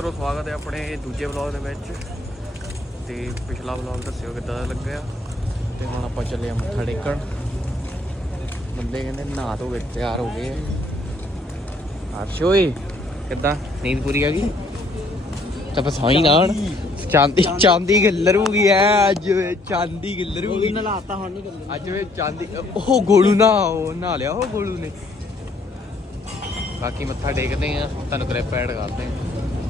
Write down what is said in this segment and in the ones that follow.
ਮਿੱਤਰੋ ਸਵਾਗਤ ਹੈ ਆਪਣੇ ਦੂਜੇ ਵਲੌਗ ਦੇ ਵਿੱਚ। ਤੇ ਪਿਛਲਾ ਵਲੌਗ ਦੱਸਿਓ ਕਿੱਦਾਂ ਦਾ ਲੱਗਿਆ? ਤੇ ਹੁਣ ਆਪਾਂ ਚੱਲੇ ਆ ਮੱਥਾ ਟੇਕਣ। ਬੰਦੇ ਕਹਿੰਦੇ ਨਹਾ ਧੋ ਕੇ ਤਿਆਰ ਹੋ ਗਏ ਆ। ਹਰਸ਼ ਓਏ ਕਿੱਦਾਂ? ਨੀਂਦ ਪੂਰੀ ਆ ਗਈ? ਤਾਂ ਬਸ ਹੋਈ ਨਾ ਹੁਣ। ਚਾਂਦੀ ਚਾਂਦੀ ਗੱਲਰੂਗੀ ਐ ਅੱਜ ਵੇ ਚਾਂਦੀ ਗੱਲਰੂਗੀ ਨਲਾਤਾ ਹੁਣ ਨਹੀਂ ਕਰਦੇ ਅੱਜ ਵੇ ਚਾਂਦੀ ਉਹ ਗੋਲੂ ਨਾ ਉਹ ਨਹਾ ਲਿਆ ਉਹ ਗੋਲੂ ਨੇ। ਬਾਕੀ ਮੱਥਾ ਟੇਕਦੇ ਆ ਤੁਹਾਨੂੰ ਕਲਿੱਪ ਐਡ ਕਰਦੇ ਆ।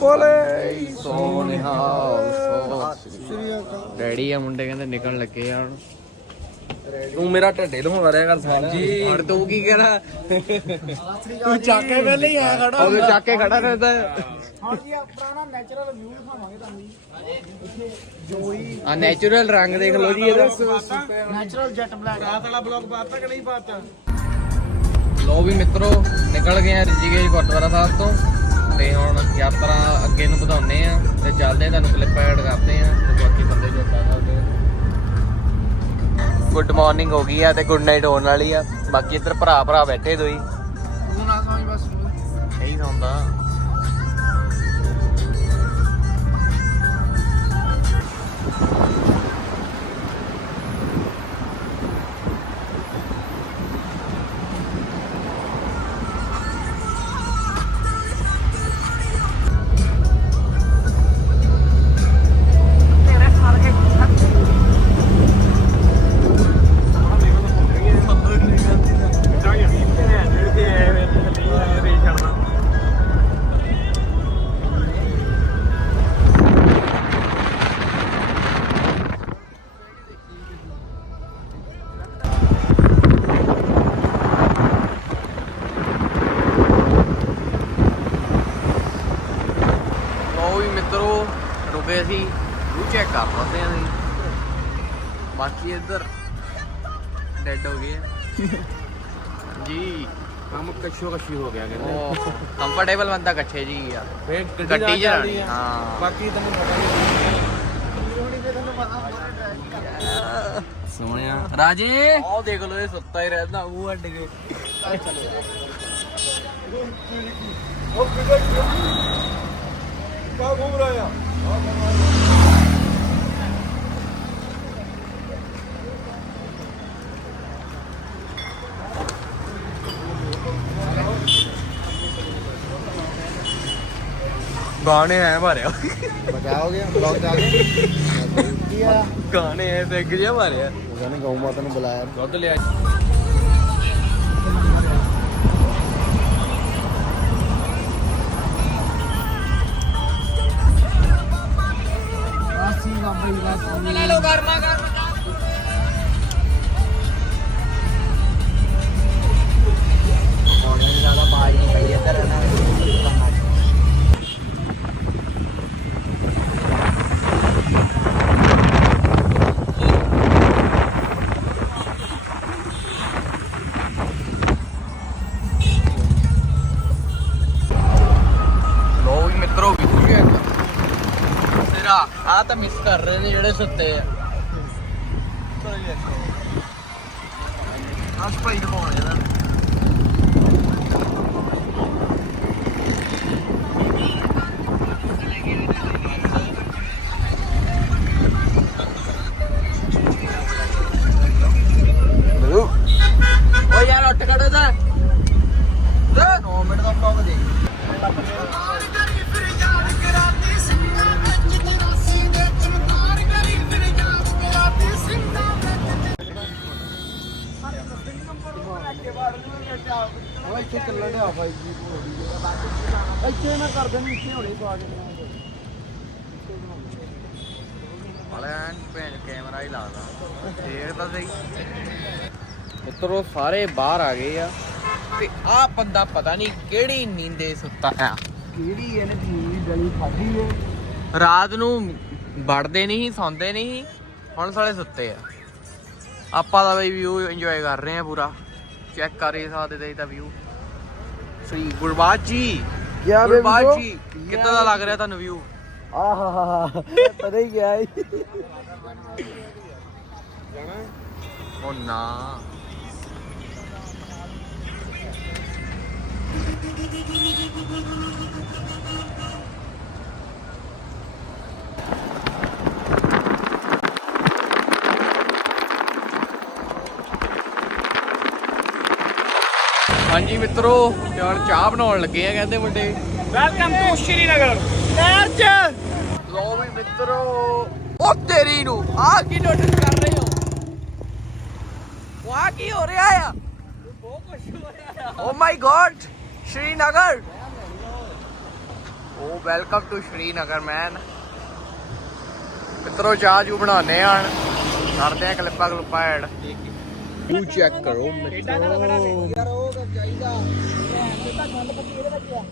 ਬੋਲੇ ਸੋ ਨਿਹਾਲ ਸੋ ਡੈਡੀ ਆ ਮੁੰਡੇ ਕਹਿੰਦੇ ਨਿਕਲਣ ਲੱਗੇ ਆ ਹੁਣ। ਤੂੰ ਮੇਰਾ ਢੱਡੇ ਲਵਾਉਂਦਾ ਰਿਹਾ ਕਰ ਸਾਰਾ। ਜੀ ਹੁਣ ਤੂੰ ਕੀ ਕਹਿਣਾ? ਤੂੰ ਚੱਕ ਪਹਿਲੇ ਹੀ ਆਇਆ ਖੜਾ। ਉਹ ਚੱਕ ਖੜਾ ਰਹਿੰਦਾ। ਹਾਂ ਜੀ ਆਪਣਾ ਨਾ ਨੈਚੁਰਲ ਵਿਊ ਦਿਖਾਵਾਂਗੇ ਤੁਹਾਨੂੰ। ਜੀ ਜੋਈ ਆ ਨੈਚੁਰਲ ਰੰਗ ਦੇਖ ਲਓ ਜੀ ਇਹਦਾ ਨੈਚੁਰਲ ਜੈਟ ਬਲੈਕ ਰਾਤ ਵਾਲਾ ਬਲੌਗ ਪਾਤਾ ਕਿ ਨਹੀਂ ਪਾਤਾ। ਲੋ ਵੀ ਮਿੱਤਰੋ ਨਿਕਲ ਗਏ ਆ ਰਿਸ਼ੀਕੇਸ਼ ਗੁਰਦੁਆਰਾ ਸਾਹਿਬ ਤੋਂ। ਤੇ ਹੁਣ ਯਾਤਰਾ ਅੱਗੇ ਨੂੰ ਵਧਾਉਨੇ ਆ ਤੇ ਚੱਲਦੇ ਆ ਤੁਹਾਨੂੰ ਕਲਿੱਪ ਐਡ ਕਰਦੇ ਆ ਤੇ ਬਾਕੀ ਬੰਦੇ ਜੋ ਕਰ ਗੁੱਡ ਮਾਰਨਿੰਗ ਹੋ ਗਈ ਆ ਤੇ ਗੁੱਡ ਨਾਈਟ ਹੋਣ ਵਾਲੀ ਆ। ਬਾਕੀ ਇੱਧਰ ਭਰਾ ਭਰਾ ਬੈਠੇ ਦੋਈ ਰੁਕੇ ਸੀ ਉਹ ਚੈੱਕ ਕਰ ਲੈਂਦੇ ਆਂ ਜੀ ਬਾਕੀ ਇੱਧਰ ਡੈਡ ਹੋ ਗਏ। ਜੀ ਕੰਮ ਕੱਛੋ ਕੱਛੀ ਹੋ ਗਿਆ ਕਹਿੰਦੇ। ਉਹ ਕੰਫਰਟੇਬਲ ਬੰਦਾ ਕੱਛੇ ਜੀ ਯਾਰ ਫੇਰ ਗੱਡੀ ਆ। ਹਾਂ। ਬਾਕੀ ਤੈਨੂੰ ਪਤਾ ਹੀ ਸੋਹਣਿਆ। ਰਾਜੇ! ਆਹ ਦੇਖ ਲਓ ਇਹ ਸੁੱਤਾ ਹੀ ਰਹਿੰਦਾ ਉਹ ਅੱਡ ਕੇ। ਕਾ ਘੁੰਮ ਰਹਾ ਗਾਣੇ ਐ ਮਾਰਿਆ। ਬਚਾ ਹੋ ਗਿਆ ਬਲੌਗ ਜਾ ਕੇ ਆ ਗਾਣੇ ਐ ਤੇ ਅੱਗ ਜਿਹਾ ਮਾਰਿਆ। ਉਹਨੇ ਗਊ ਮਾਤਾ ਨੂੰ ਬੁਲਾਇਆ। ਦੁੱਧ ਲਿਆ। ਲੈ ਲੋ ਗਰਮਾ ਗਰਮ ਆਉਣੇ ਜ਼ਿਆਦਾ ਬਾਜ ਨਹੀਂ ਪਈ ਇੱਧਰ ਨਾ ਤਾਂ ਮਿਸ ਕਰ ਰਹੇ ਨੇ ਜਿਹੜੇ ਸੁੱਤੇ ਆ। ਉਹ ਇੱਥੇ ਚੱਲਣ ਡਿਆ 5G ਇੱਥੇ ਮੈਂ ਕਰ ਦਿੰਦਾ ਇੱਥੇ ਹੋਣੇ ਪਾ ਕੇ ਵਾਲਿਆਂ ਭੈਣ ਕੈਮਰਾ ਹੀ ਲਾਦਾ ਦੇਖ ਤਾਂ ਸਹੀ ਮਿੱਤਰੋ ਸਾਰੇ ਬਾਹਰ ਆ ਗਏ ਆ ਤੇ ਆਹ ਬੰਦਾ ਪਤਾ ਨਹੀਂ ਕਿਹੜੀ ਨੀਂਦੇ ਸੁੱਤਾ ਆ ਕਿਹੜੀ ਇਹਨੇ ਨੀਂਦ ਗਲੀ ਖਾਧੀ ਏ ਰਾਤ ਨੂੰ ਵੜਦੇ ਨਹੀਂ ਸੌਂਦੇ ਨਹੀਂ ਹੁਣ ਸਾਲੇ ਸੁੱਤੇ ਆ। ਆਪਾਂ ਦਾ ਬਈ ਵਿਊ ਇੰਜੋਏ ਕਰ ਰਹੇ ਆ ਪੂਰਾ। ਚੈੱਕ ਕਰ ਰਹੇ ਸਕਦੇ ਤੇ ਇਹਦਾ ਵਿਊ ਸਹੀ ਗੁਰਬਾਜ ਜੀ ਕਿਆ ਗੁਰਬਾਜ ਬੇਬੀ ਜੀ ਕਿੱਦਾਂ ਦਾ ਲੱਗ ਰਿਹਾ ਤੁਹਾਨੂੰ ਵਿਊ ਆਹਾ ਪਤਾ ਹੀ ਗਿਆ ਏ ਉਹ ਨਾ ਹਾਂਜੀ ਮਿੱਤਰੋ ਹੁਣ ਚਾਹ ਬਣਾਉਣ ਲੱਗੇ ਆ ਕਹਿੰਦੇ ਵੱਡੇ ਵੈਲਕਮ ਟੂ ਸ਼੍ਰੀਨਗਰ ਨਹਿਰ ਚ। ਲੋ ਵੀ ਮਿੱਤਰੋ ਉਹ ਤੇਰੀ ਨੂੰ। ਆ ਕੀ ਨੋਟਿਸ ਕਰ ਰਹੇ ਹੋ? ਵਾਹ ਕੀ ਹੋ ਰਿਹਾ ਆ? ਓ my god Srinagar. Oh welcome to Srinagar man ਮਿੱਤਰੋ ਚਾਹ ਜੂ ਬਣਾਉਨੇ ਆਣ ਕਰਦੇ ਆ ਕਲਿੱਪਾਂ ਕਲੁੱਪਾਂ ਐਡ ਯੂ ਚੈੱਕ ਕਰੋ ਮਿੱਤਰੋ ਯਾਰ ਉਹ ਤਾਂ ਚਾਹੀਦਾ ਤੇ ਤਾਂ ਗੱਲ ਪੱਕੀ ਇਹਦੇ ਵਿੱਚ ਆ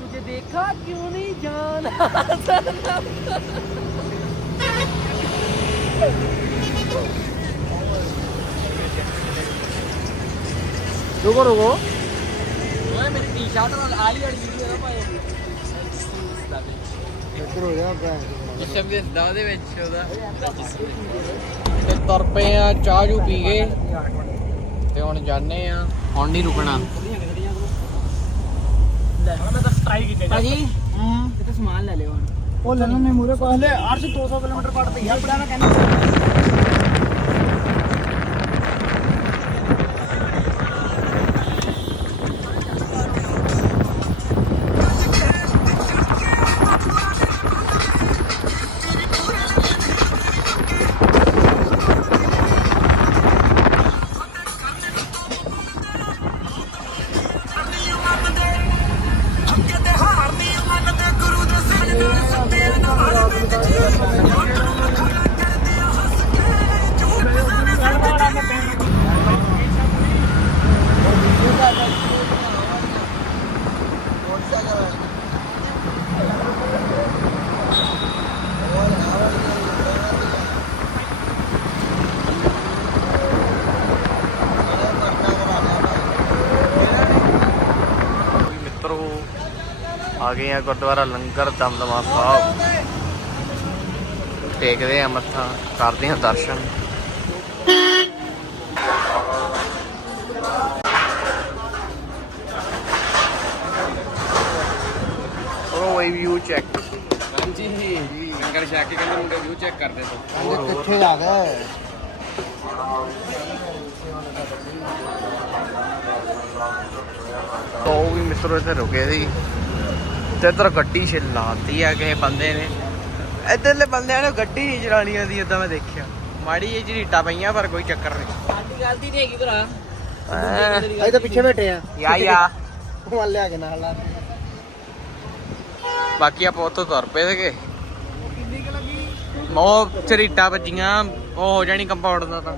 ਤੁਝੇ ਦੇਖਾ ਕਿਉਂ ਨਾ ਜਿਸਮ ਦੇ ਦਾ ਦੇ ਵਿੱਚ ਉਹਦਾ ਤੇ ਤੁਰ ਪਏ ਆ ਚਾਹ ਜੂ ਪੀ ਗਏ ਤੇ ਹੁਣ ਜਾਣੇ ਆ ਹੁਣ ਨਹੀਂ ਰੁਕਣਾ ਭਾਜੀ ਹਾਂ ਕਿਤੇ ਸਮਾਨ ਲੈ ਲਿਓ ਉਹ ਲੈਣਾ ਨੇ ਮੂਰੇ ਕੋਲ ਹਲੇ 800 200 ਕਿਲੋਮੀਟਰ ਪੜਦੀ ਆ ਬੜਾ ਮੈਂ ਕਹਿੰਦਾ ਆ ਗਏ ਆ ਗੁਰਦੁਆਰਾ ਲੰਗਰ ਦਮਦਮਾ ਸਾਹਿਬ। ਟੇਕਦੇ ਆ ਮੱਥਾ ਕਰਦੇ ਆ ਦਰਸ਼ਨ। ਉਹ ਵੀ ਵਿਊ ਚੈੱਕ ਹਾਂਜੀ ਲੰਗਰ ਛਕ ਕੇ ਕਹਿੰਦੇ ਮੁੰਡੇ ਵਿਊ ਚੈੱਕ ਕਰਦੇ ਤੋਂ ਕਿੱਥੇ ਆ ਗਏ ਤੋ ਉਹ ਵੀ ਮਿੱਤਰੋ ਇੱਥੇ ਰੁਕੇ ਸੀ। ਤੇ ਇੱਧਰ ਗੱਡੀ ਛਿਲਾਤੀ ਆ ਕਿਸੇ ਬੰਦੇ ਨੇ। ਇੱਧਰਲੇ ਬੰਦਿਆਂ ਨੇ ਗੱਡੀ ਨਹੀਂ ਚਲਾਣੀ ਆਉਂਦੀ ਏਦਾਂ ਮੈਂ ਦੇਖਿਆ। ਮਾੜੀ ਜਿਹੀ ਝਰੀਟਾਂ ਪਈਆਂ ਪਰ ਕੋਈ ਚੱਕਰ ਨਹੀਂ। ਸਾਡੀ ਗਲਤੀ ਨਹੀਂ ਹੈਗੀ ਭਰਾ। ਅਸੀਂ ਤਾਂ ਪਿੱਛੇ ਬੈਠੇ ਆ। ਯਾ ਯਾ। ਉਹ ਲਿਆ ਕੇ ਨਾਲ ਲਾ ਬਾਕੀ ਆਪਾਂ ਉੱਥੋਂ ਤੁਰ ਪਏ ਸੀਗੇ। ਕਿੰਨੀ ਕੁ ਲੱਗੀ? ਉਹ ਝਰੀਟਾਂ ਵੱਜੀਆਂ ਉਹ ਹੋ ਜਾਣੀ ਕੰਪਾਊਂਡ ਦਾ ਤਾਂ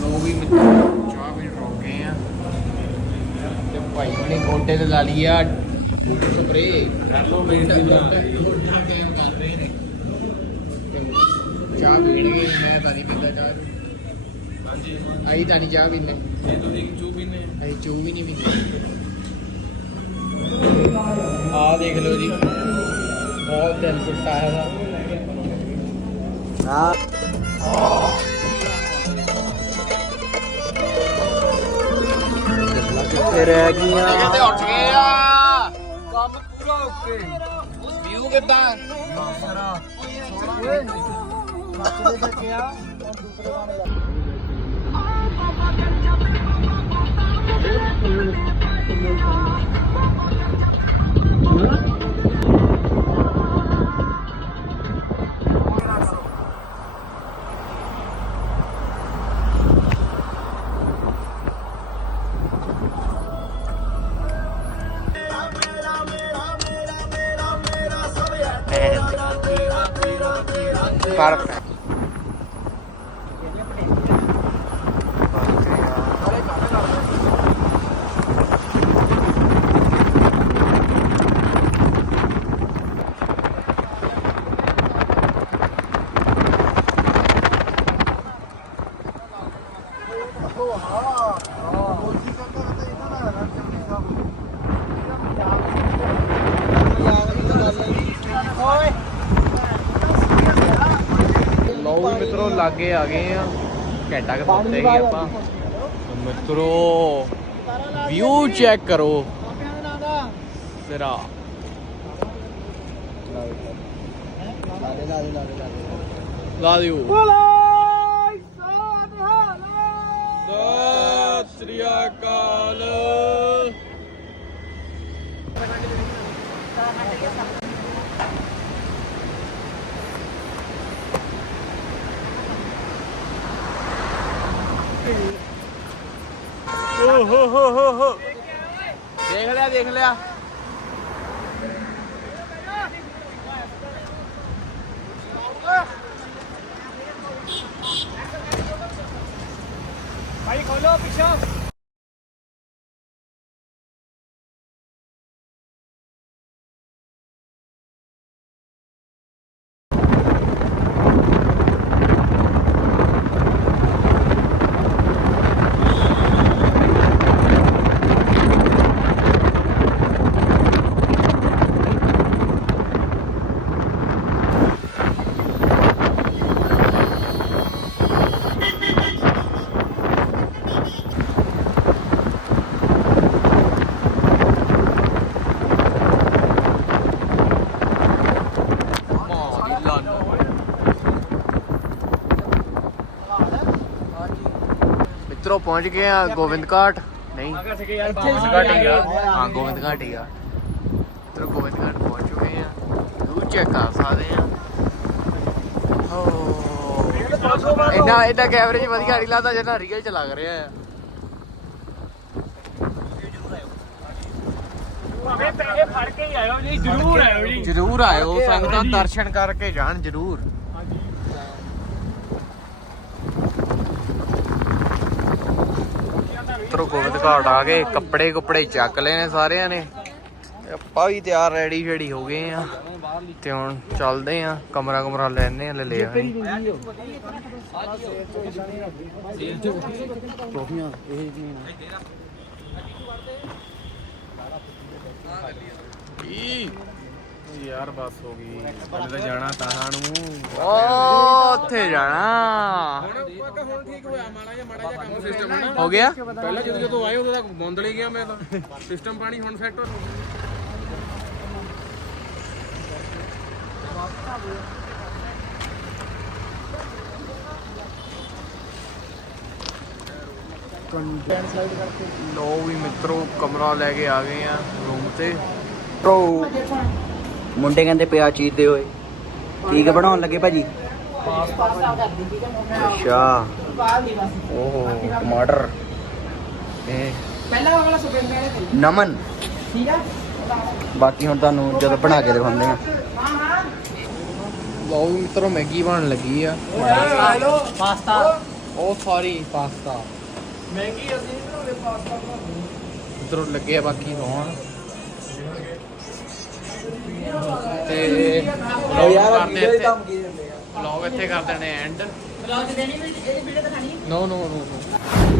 ਲੋ ਵੀ ਮਿੱਤਰ ਚਾਹ ਵੀ ਰੋਕ ਗਏ ਆ ਤੇ ਭਾਈ ਗੋਡੇ ਤੇ ਲਾ ਲਈ ਆ ਸਪਰੇ ਹੈਲੋ ਮੇਰੀ ਗੋਡਾ ਕੈਮ ਕਰ ਰਹੇ ਨੇ ਚਾਹ ਪੀਣਗੇ ਮੈਂ ਤਾਂ ਨਹੀਂ ਪੀਂਦਾ ਚਾਹ। ਹਾਂਜੀ। ਆਈ ਤਾਂ ਨਹੀਂ ਚਾਹ ਪੀਂਦੇ। ਇਹ ਤੁਸੀਂ ਚੂ ਪੀਨੇ ਅਸੀਂ ਚੂ ਵੀ ਨਹੀਂ ਪੀਂਦੇ। ਆਹ ਦੇਖ ਲਓ ਜੀ ਬਹੁਤ ਦਿਲ ਟੁੱਟਾ ਹੈ ਦਾ ਕਿੱਥੇ ਰਹਿ ਗਈਆਂ। ਕਿਤੇ ਉੱਠ ਗਏ ਆ। ਕੰਮ ਪੂਰਾ ਓਕੇ। ਵਿਊ ਕਿੱਦਾਂ? ਓਏ ਨੱਚਦੇ ਤਾਂ ਕਿਆ ਦੂਸਰੇ ਗਾਣੇ ਲਾਗੇ ਆ ਗਏ ਆ। ਘੰਟਾ ਕੁ ਸੁੱਤੇ ਹੀ ਆਪਾਂ। ਮਿੱਤਰੋ ਵਿਊ ਚੈੱਕ ਕਰੋ। ਸਿਰਾ। ਲਾ ਦਿਓ। ਸਤਿ ਸ੍ਰੀ ਅਕਾਲ। ਓ ਹੋ ਹੋ ਹੋ ਹੋ ਦੇਖ ਲਿਆ ਦੇਖ ਲਿਆ ਭਾਈ ਖੋਲੋ ਪਿੱਛੋਂ ਮਾਂ ਪਹੁੰਚ ਗਏ ਆ ਗੋਬਿੰਦ ਘਾਟ। ਨਹੀਂ। ਗੋਬਿੰਦ ਘਾਟ ਹੀ ਆ ਹਾਂ ਗੋਬਿੰਦ ਘਾਟ ਹੀ ਆ। ਮਿੱਤਰੋ ਗੋਬਿੰਦ ਘਾਟ ਪਹੁੰਚ ਚੁੱਕੇ ਆ। ਵਿਊ ਚੈੱਕ ਕਰ ਸਕਦੇ ਆ। ਹੋ। ਇੰਨਾ ਇੰਨਾ ਕੈਮਰੇ 'ਚ ਵਧੀਆ ਨਹੀਂ ਲੱਗਦਾ ਜਿੰਨਾ ਰੀਅਲ 'ਚ ਲੱਗ ਰਿਹਾ ਆ। ਭਾਵੇਂ ਪੈਸੇ ਫੜ ਕੇ ਹੀ ਆਇਓ ਜੀ ਜ਼ਰੂਰ ਆਇਓ ਜੀ। ਜਰੂਰ ਆਇਓ ਸੰਗਤਾਂ ਦਰਸ਼ਨ ਕਰਕੇ ਜਾਣ ਜਰੂਰ। ਮਿੱਤਰੋ ਗੋਬਿੰਦ ਘਾਟ ਆ ਗਏ, ਕੱਪੜੇ ਕੁਪੜੇ ਚੱਕ ਲਏ ਨੇ ਸਾਰਿਆਂ ਨੇ। ਆਪਾਂ ਵੀ ਤਿਆਰ ਰੈਡੀ ਸ਼ੈਡੀ ਹੋ ਗਏ ਆ। ਤੇ ਹੁਣ ਚੱਲਦੇ ਆ, ਕਮਰਾ ਕਮਰਾ ਲੈਣੇ ਆ, ਲੈ ਲਿਆ ਜੀ ਕੀ ਯਾਰ ਬਸ ਹੋ ਗਈ। ਅੱਜ ਤਾਂ ਜਾਣਾ ਤਾਹਾਂ ਨੂੰ। ਓ ਉੱਥੇ ਜਾਣਾ। ਹੁਣ ਠੀਕ ਹੋਇਆ ਮਾੜਾ ਜਿਹਾ ਮਾੜਾ ਜਿਹਾ ਕੰਮ ਸਿਸਟਮ ਹੈ ਹੋ ਗਿਆ? ਪਹਿਲਾਂ ਜਦੋਂ ਜਦੋਂ ਆਏ ਉਦੋਂ ਤੱਕ ਬੌਂਦਲ ਹੀ ਗਿਆ ਮੈਂ ਤਾਂ। ਸਿਸਟਮ ਪਾਣੀ ਹੁਣ ਸੈੱਟ ਹੋ ਲੋ ਵੀ ਮਿੱਤਰੋ ਕਮਰਾ ਲੈ ਕੇ ਆ ਗਏ ਆ ਰੂਮ ਤੇ। ਮੁੰਡੇ ਕਹਿੰਦੇ ਪਿਆ ਚੀਜ਼ ਦੇ ਹੋਏ ਕੀ ਕੀ ਬਣਾਉਣ ਲੱਗੇ ਭਾਜੀ? ਅੱਛਾ। ਓਹੋ ਟਮਾਟਰ। ਇਹ ਨਮਨ। ਬਾਕੀ ਹੁਣ ਤੁਹਾਨੂੰ ਜਦੋਂ ਬਣਾ ਕੇ ਦਿਖਾਉਂਦੇ ਆ। ਲੋ ਵੀ ਮਿੱਤਰੋ ਮੈਗੀ ਬਣਨ ਲੱਗੀ ਆ। ਪਾਸਤਾ। ਉਹ ਸੌਰੀ ਪਾਸਤਾ। ਮਹਿੰਗੀ ਅਸੀਂ ਬਣਾਉਂਦੇ ਪਾਸਤਾ ਮਿੱਤਰੋ ਲੱਗੇ ਆ ਬਾਕੀ ਹੋਣ ਤੇ ਵਲੌਗ ਕਰਦੇ ਇੱਥੇ। ਵਲੌਗ ਇੱਥੇ ਕਰ ਦੇਣੇ ਐਂਡ ਵਲੌਗ ਦੇਣੀ ਇਹਦੀ ਵੀਡੀਓ ਦਿਖਾਣੀ ਨੋ ਨੋ ਨੋ